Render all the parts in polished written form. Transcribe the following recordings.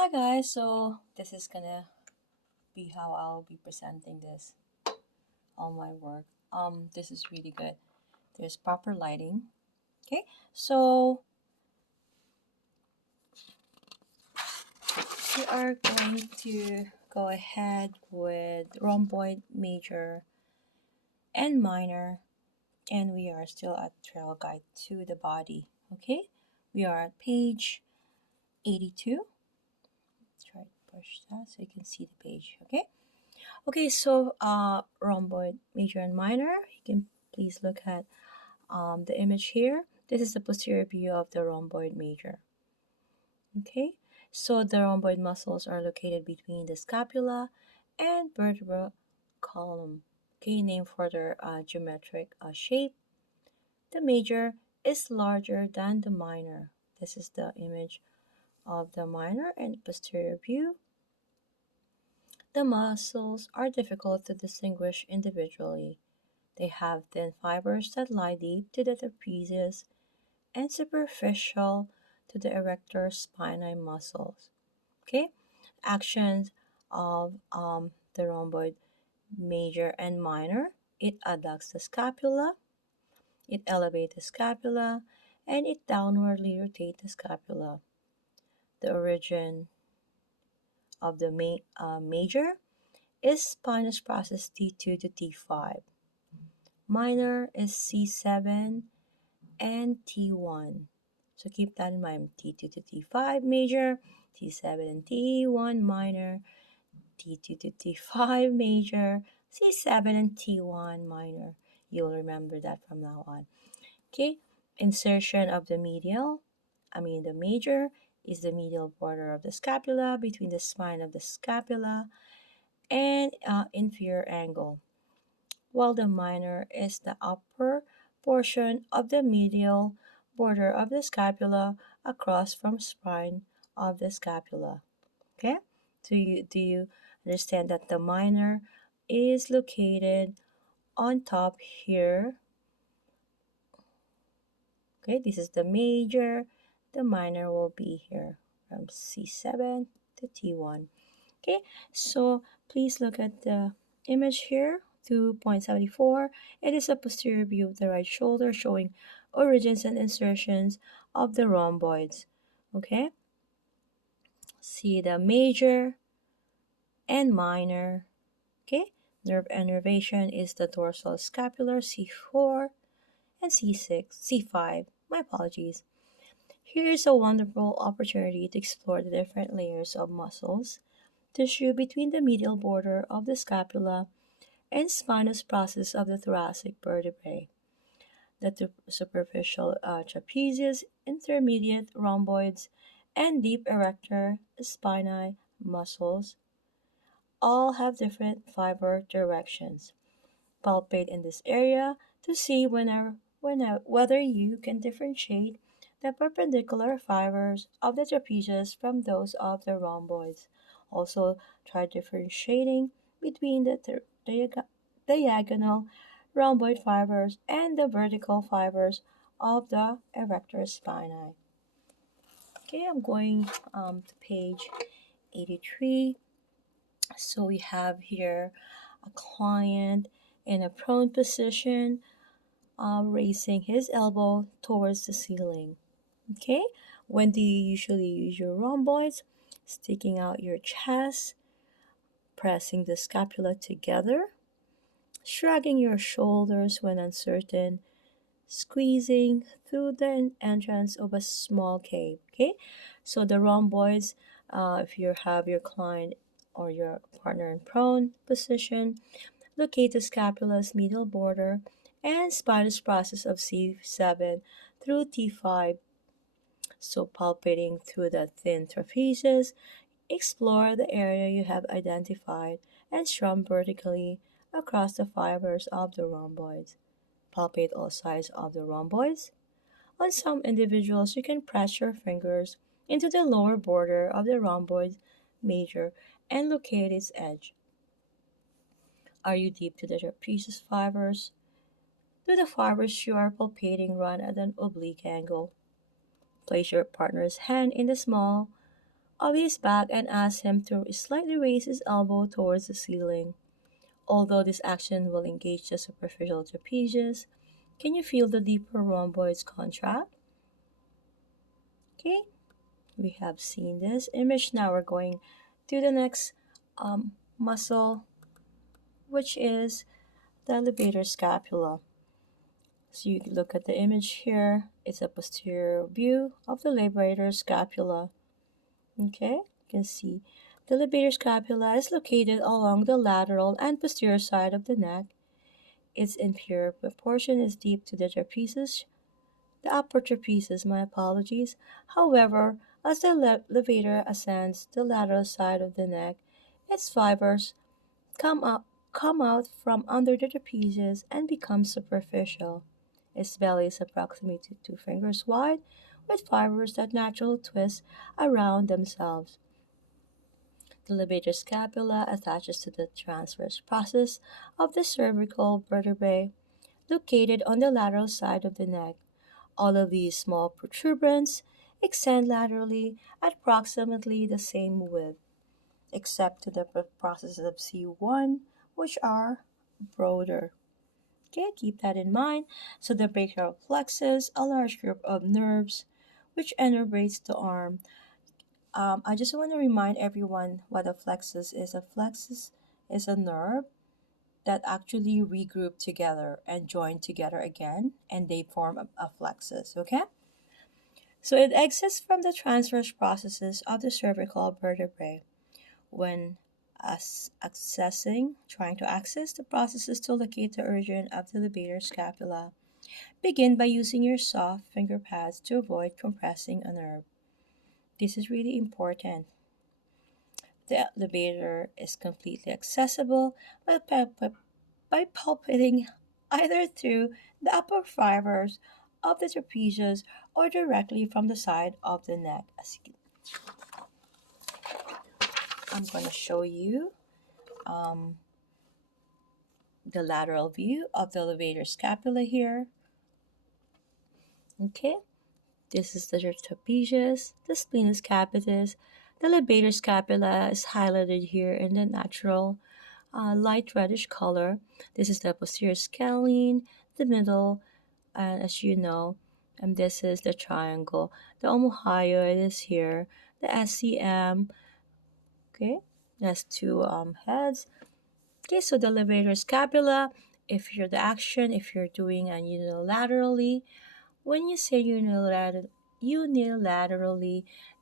Hi guys, so this is gonna be how I'll be presenting this on my work. This is really good. There's proper lighting. Okay, so we are going to go ahead with rhomboid major and minor, and we are still at trail guide to the body. Okay, we are at page 82. Try to push that so you can see the page. Okay, so rhomboid major and minor. You can please look at the image here. This is the posterior view of the rhomboid major. Okay, so the rhomboid muscles are located between the scapula and vertebral column. Okay, named for their geometric shape. The major is larger than the minor. This is the image of the minor and posterior view. The muscles are difficult to distinguish individually. They have thin fibers that lie deep to the trapezius and superficial to the erector spinae muscles. Okay, actions of the rhomboid major and minor. It adducts the scapula, it elevates the scapula, and it downwardly rotates the scapula. The origin of the major is spinous process T2 to T5. Minor is C7 and T1. So keep that in mind. T2 to T5 major, T7 and T1 minor, T2 to T5 major, C7 and T1 minor. You'll remember that from now on. Okay, insertion of the the major is the medial border of the scapula between the spine of the scapula and inferior angle, while the minor is the upper portion of the medial border of the scapula across from spine of the scapula. Okay? Do you understand that the minor is located on top here? Okay, this is the major. The minor will be here from C7 to T1. Okay, so please look at the image here, 2.74. It is a posterior view of the right shoulder showing origins and insertions of the rhomboids. Okay, see the major and minor. Okay, nerve innervation is the dorsal scapular C4 and C6, C5. My apologies. Here is a wonderful opportunity to explore the different layers of muscles tissue between the medial border of the scapula and spinous process of the thoracic vertebrae. The superficial trapezius, intermediate rhomboids, and deep erector spinae muscles all have different fiber directions. Palpate in this area to see whether you can differentiate the perpendicular fibers of the trapezius from those of the rhomboids. Also, try differentiating between the diagonal rhomboid fibers and the vertical fibers of the erector spinae. Okay, I'm going to page 83. So we have here a client in a prone position, raising his elbow towards the ceiling. Okay, when do you usually use your rhomboids? Sticking out your chest, pressing the scapula together, shrugging your shoulders when uncertain, squeezing through the entrance of a small cave. Okay, so the rhomboids, if you have your client or your partner in prone position, locate the scapula's medial border and spinous process of C7 through T5. So palpating through the thin trapezius, explore the area you have identified and strum vertically across the fibers of the rhomboids. Palpate all sides of the rhomboids. On some individuals, you can press your fingers into the lower border of the rhomboid major and locate its edge. Are you deep to the trapezius fibers? Do the fibers you are palpating run at an oblique angle? Place your partner's hand in the small of his back and ask him to slightly raise his elbow towards the ceiling. Although this action will engage the superficial trapezius, can you feel the deeper rhomboids contract? Okay, we have seen this image. Now we're going to the next muscle, which is the levator scapula. So you look at the image here. It's a posterior view of the levator scapula. Okay, you can see the levator scapula is located along the lateral and posterior side of the neck. Its inferior portion is deep to the trapezius, the upper trapezius, my apologies. However, as the levator ascends the lateral side of the neck, its fibers come up come out from under the trapezius and become superficial. Its belly is approximately 2 fingers wide, with fibers that naturally twist around themselves. The levator scapula attaches to the transverse process of the cervical vertebrae located on the lateral side of the neck. All of these small protuberance extend laterally at approximately the same width, except to the processes of C1, which are broader. Okay, keep that in mind. So the brachial plexus, a large group of nerves which innervates the arm. I just want to remind everyone what a plexus is. A plexus is a nerve that actually regroup together and join together again, and they form a plexus. Okay, so it exits from the transverse processes of the cervical vertebrae. When trying to access the processes to locate the origin of the levator scapula, begin by using your soft finger pads to avoid compressing a nerve. This is really important. The levator is completely accessible by palpating either through the upper fibers of the trapezius or directly from the side of the neck. I'm going to show you um, the lateral view of the levator scapula here. Okay, this is the trapezius, the splenius capitis. The levator scapula is highlighted here in the natural light reddish color. This is the posterior scalene, the middle, and as you know, and this is the triangle. The omohyoid is here, the SCM. Okay, that's two heads. Okay, so the levator scapula, if you're the action, if you're doing an unilaterally, when you say unilaterally,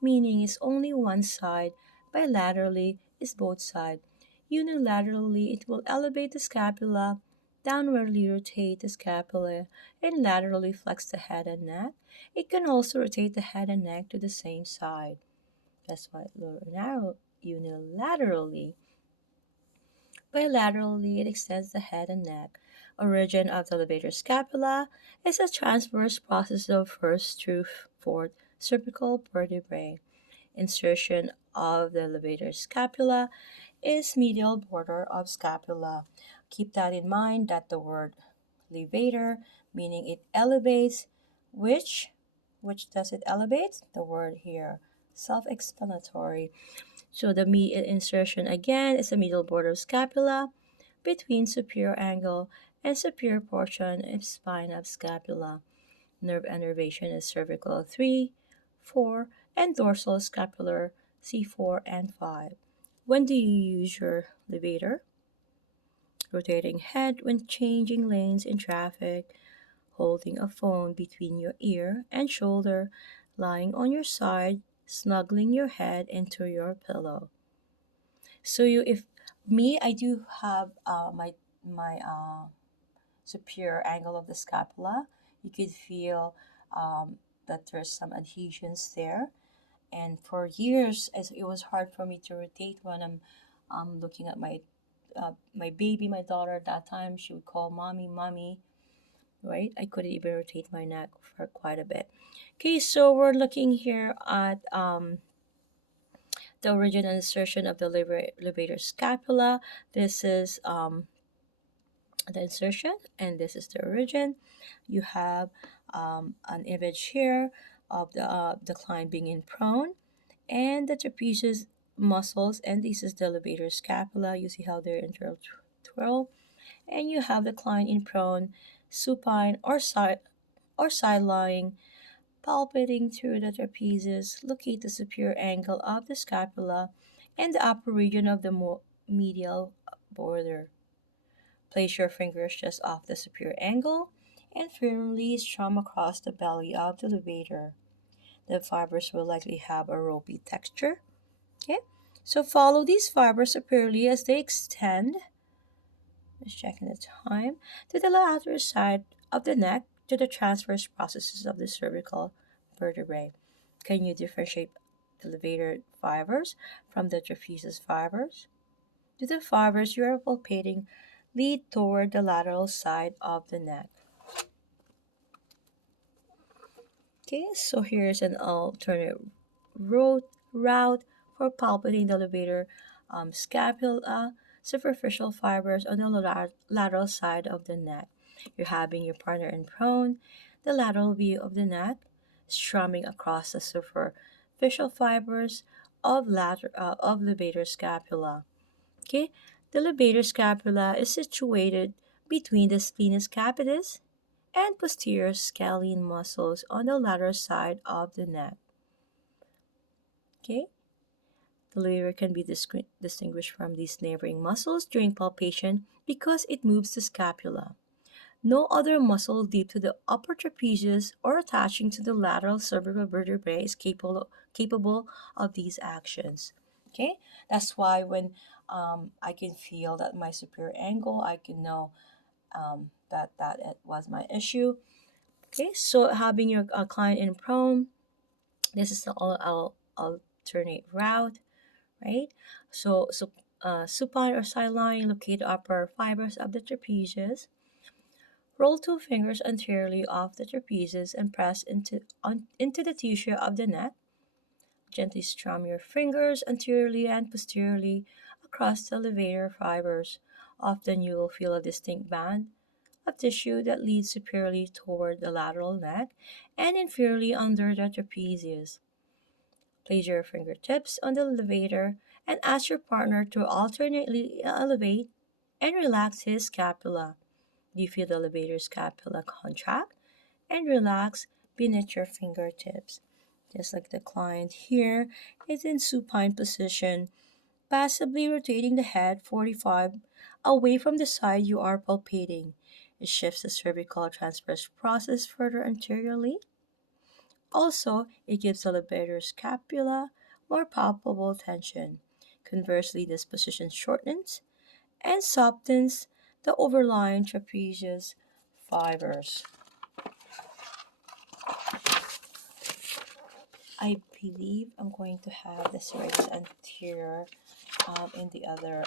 meaning it's only one side, bilaterally is both sides. Unilaterally, it will elevate the scapula, downwardly rotate the scapula, and laterally flex the head and neck. It can also rotate the head and neck to the same side. That's why unilaterally. Bilaterally, it extends the head and neck. Origin of the levator scapula is a transverse process of first through fourth cervical vertebrae. Insertion of the levator scapula is medial border of scapula. Keep that in mind that the word levator, meaning it elevates, which does it elevate? The word here, self-explanatory. So the insertion again is the medial border of scapula between superior angle and superior portion of spine of scapula. Nerve innervation is cervical 3, 4, and dorsal scapular C4 and 5. When do you use your levator? Rotating head when changing lanes in traffic, holding a phone between your ear and shoulder, lying on your side, snuggling your head into your pillow. So if me, I do have my superior angle of the scapula. You could feel that there's some adhesions there, and for years, as it was hard for me to rotate when I'm looking at my baby, my daughter at that time. She would call mommy, mommy. Right? I couldn't even rotate my neck for quite a bit. Okay, so we're looking here at the original insertion of the levator scapula. This is the insertion, and this is the origin. You have an image here of the client being in prone, and the trapezius muscles, and this is the levator scapula. You see how they're twirl, and you have the client in prone, supine, or side lying, palpating through the trapezius. Locate the superior angle of the scapula and the upper region of the medial border. Place your fingers just off the superior angle and firmly strum across the belly of the levator. The fibers will likely have a ropey texture. Okay, so follow these fibers superiorly as they extend. Just checking the time to the lateral side of the neck to the transverse processes of the cervical vertebrae. Can you differentiate the levator fibers from the trapezius fibers? Do the fibers you are palpating lead toward the lateral side of the neck? Okay, so here's an alternate route for palpating the levator scapula superficial fibers on the lateral side of the neck. You're having your partner in prone, the lateral view of the neck, strumming across the superficial fibers of levator scapula. Okay, the levator scapula is situated between the splenius capitis and posterior scalene muscles on the lateral side of the neck. Okay, the levator can be distinguished from these neighboring muscles during palpation because it moves the scapula. No other muscle deep to the upper trapezius or attaching to the lateral cervical vertebrae is capable of these actions. Okay, that's why when I can feel that my superior angle, I can know that it was my issue. Okay, so having your client in prone, this is the alternate route, right? So supine or sideline, locate the upper fibers of the trapezius. Roll two fingers anteriorly off the trapezius and press into the tissue of the neck. Gently strum your fingers anteriorly and posteriorly across the levator fibers. Often you will feel a distinct band of tissue that leads superiorly toward the lateral neck and inferiorly under the trapezius. Place your fingertips on the levator and ask your partner to alternately elevate and relax his scapula. Do you feel the levator scapula contract and relax beneath your fingertips? Just like the client here is in supine position, passively rotating the head 45 away from the side you are palpating. It shifts the cervical transverse process further anteriorly. Also, it gives the levator scapula more palpable tension. Conversely, this position shortens and softens the overlying trapezius fibers. I believe I'm going to have the serratus anterior in the other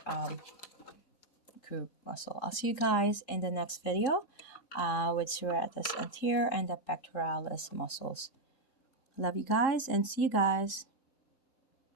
group muscle. I'll see you guys in the next video with serratus anterior and the pectoralis muscles. Love you guys and see you guys.